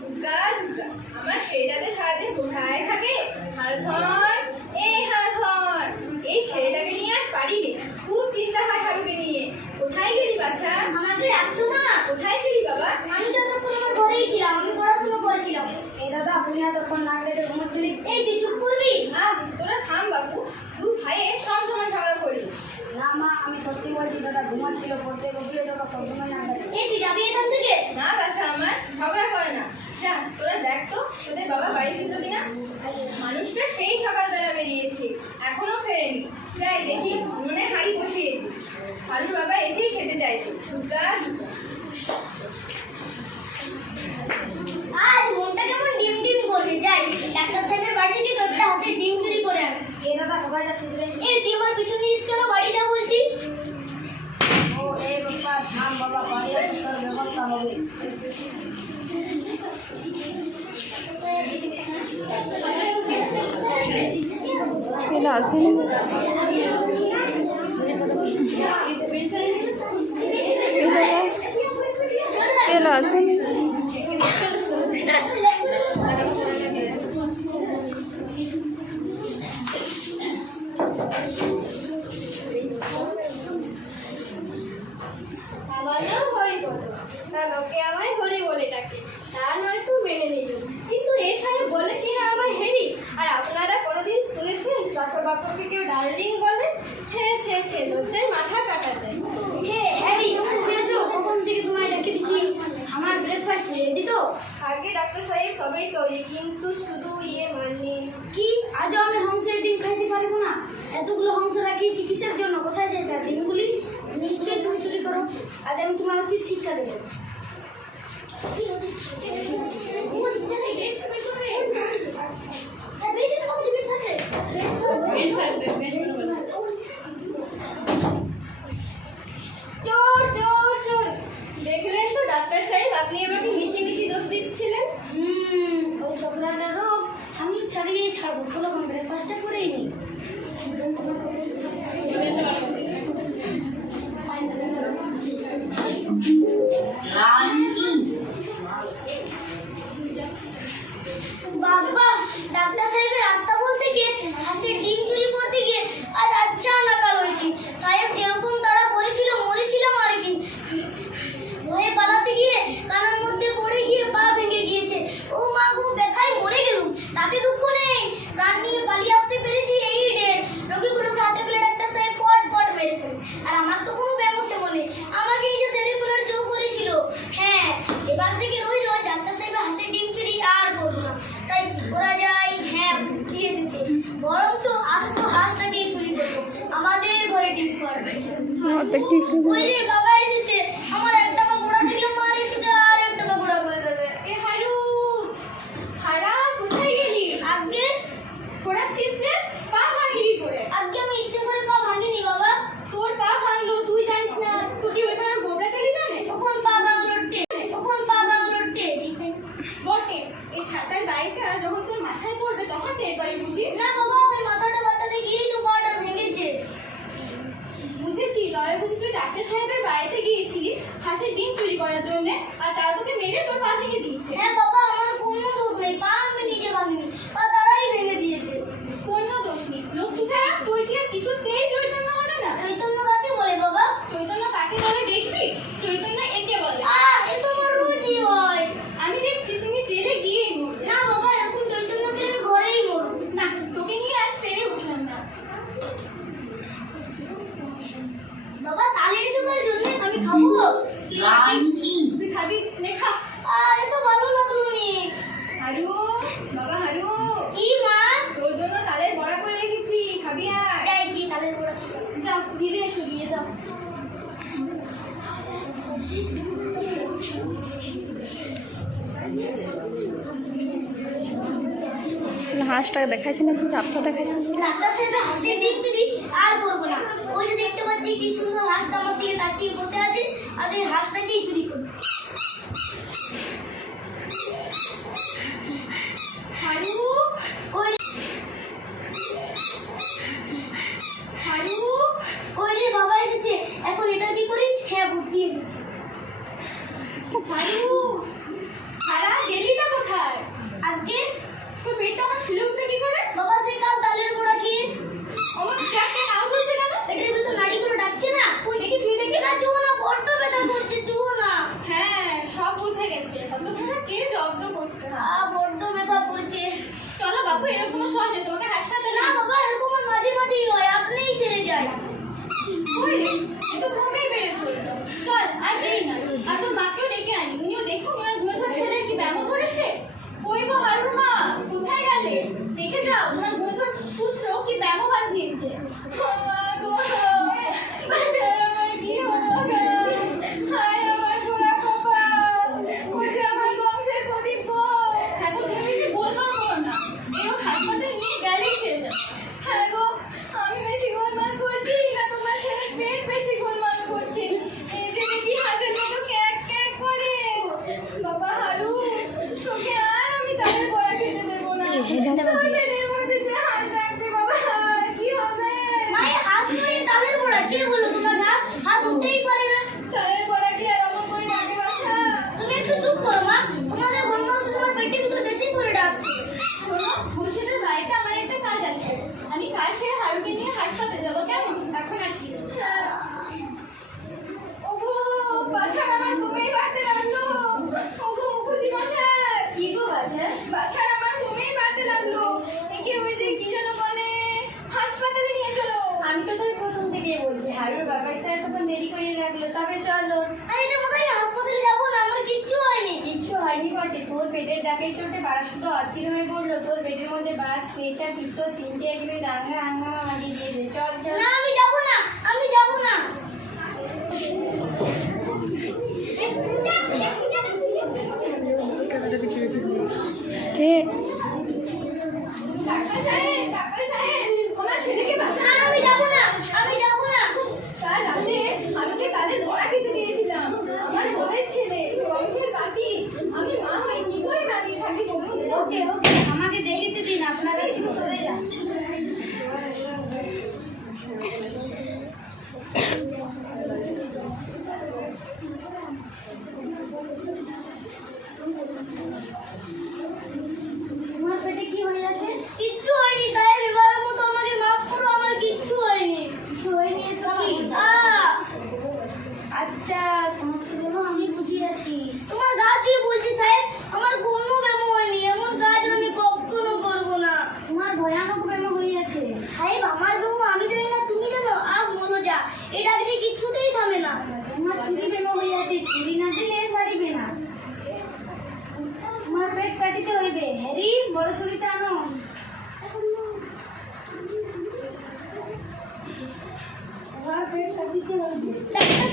দুর্গা দুর্গা আমার ছেলেটাতে সারাদিন কোথায় থাকে? হারাধন এই হারাধন এই ছেলেটাকে নিয়ে আর পারি নে। খুব চিন্তা হয় হারুকে নিয়ে। কোথায় গেলি বাছা? আমাকে ডাকছো না? কোথায় ছিলি বাবা? আমি তো ততক্ষণ আমার ঘরেই ছিলাম আমি পড়াশোনা করছিলাম। এই দাদা আপনি না গেলে ঘুমাচ্ছিলি? এই তুই চুপ করবি? আহ তোরা থাম বাবু দু ভাইয়ে সব সময় ঝগড়া না মা আমি সত্যি বলছি দাদা ঘুমাচ্ছিল পড়তে বসলে দাদা সবসময় না এই তুই যাবি এখান থেকে? না বাছা আমার ঝগড়া করে না। যা তোরা দেখ তো তোদের বাবা বাড়ি ফিরলো কিনা? মানুষটা সেই সকালবেলা বেরিয়েছে এখনও ফেরেনি। যাই দেখি মনে হাড়ি বসিয়ে দিই। হারুর বাবা এসেই খেতে চাইছে। দুর্গা। আজ মনটা কেমন ডিম ডিম করছে যাই ডাক্তার সাহেবের বাড়ি থেকে তোরটা হাসে ডিম চুরি করে আন এই দাদা কোথায় যাচ্ছিস? আসেনি এলা আসেনি আমার নাম হরিপদ তা লোকে আমায় হরি বলে ডাকে তা নয়তো মেনে নিল কিন্তু এ সাহেব বলে কি না আমায় হেরি আর আপনারা কোনোদিন শুনেছেন চাকর বাপকে কেউ ডার্লিং বলে ছে ছে ছে লজ্জায় মাথা কাটা যায় হে হ্যারি শুনেছো কখন থেকে তোমায় ডেকে দিচ্ছি আমার ব্রেকফাস্ট রেডি তো আগে ডাক্তার সাহেব সবই তৈরি কিন্তু শুধু ইয়ে মানে কি আজও আমি হংসের ডিম খাইতে পারব না এতগুলো হংস রাখি চিকিৎসার জন্য কোথায় যাই তার ডিমগুলি নিশ্চয়ই তুমি চুরি করো আজ আমি তোমার উচিত শিক্ষা দেবো চোর চোর চোর দেখলেন তো ডাক্তার সাহেব আপনি আমাকে মিশি মিশি দোষ দিচ্ছিলেন হুম ওই ছোকরাটার রোগ আমি ছাড়িয়ে এখন ব্রেকফাস্টটা করেই নিই таких. তবে বুঝি তুই ডাক্তার সাহেবের বাড়িতে গিয়েছিলি, হাঁসের ডিম চুরি করার জন্য, আর তারা তোকে মেরে তোর পা দিয়েছে। হ্যাঁ বাবা, আমার কোনো দোষ নেই, পা আমি নিজে ভাঙিনি পা তারাই ভেঙে দিয়েছে কোনো দোষ নেই লক্ষ্মী ছাড়া তুই কি আর কিছুতেই চৈতন্য হবে না চৈতন্য কাকে বলে বাবা চৈতন্য কাকে বলে দেখবি চৈতন্য একে বলে আহ এ তো আমার রোজই হয় আমি দেখছি তুমি জেলে গিয়েই মরবে না বাবা এরকম চৈতন্য পেলে আমি ঘরেই মরবো না তোকে নিয়ে আজ পেরে উঠলাম না বাবা তাল এনেছো কার জন্য আমি খাব তুই খাবি নে খা আরে তো ভালো লাগল নি হারু বাবা হারু কি মা তোর জন্য তালের বড়া করে রেখেছি খাবি আর যাই কি তালের বড়া যাও ধীরে এসো গিয়ে যাও। হাঁসটা দেখাইছে না চাপসা দেখাইছে? হাসির দিক আর করব না। ওই যে দেখছি কি সুন্দর হাঁসটা আমার দিকে তাকিয়ে বসে আছে, আর ওই হাঁসটাকেই চুরি করি বাবা এসেছে। এখন এটা হ্যাঁ বুদ্ধি এসেছে বড্ড ব্যথা করছে। চলো বাপু এরকম সময় নেই ডাকের চোটে বারাসুদ্ধ অস্থির হয়ে পড়ল। তোর পেটের মধ্যে বাজ নেশা তিক্ত তিনটে একবে রাঙ্গা হাঙ্গামা মারিয়ে দিয়েছে চল চল। আমি যাব না আমি যাব না। কে ডাক্তার Let's go.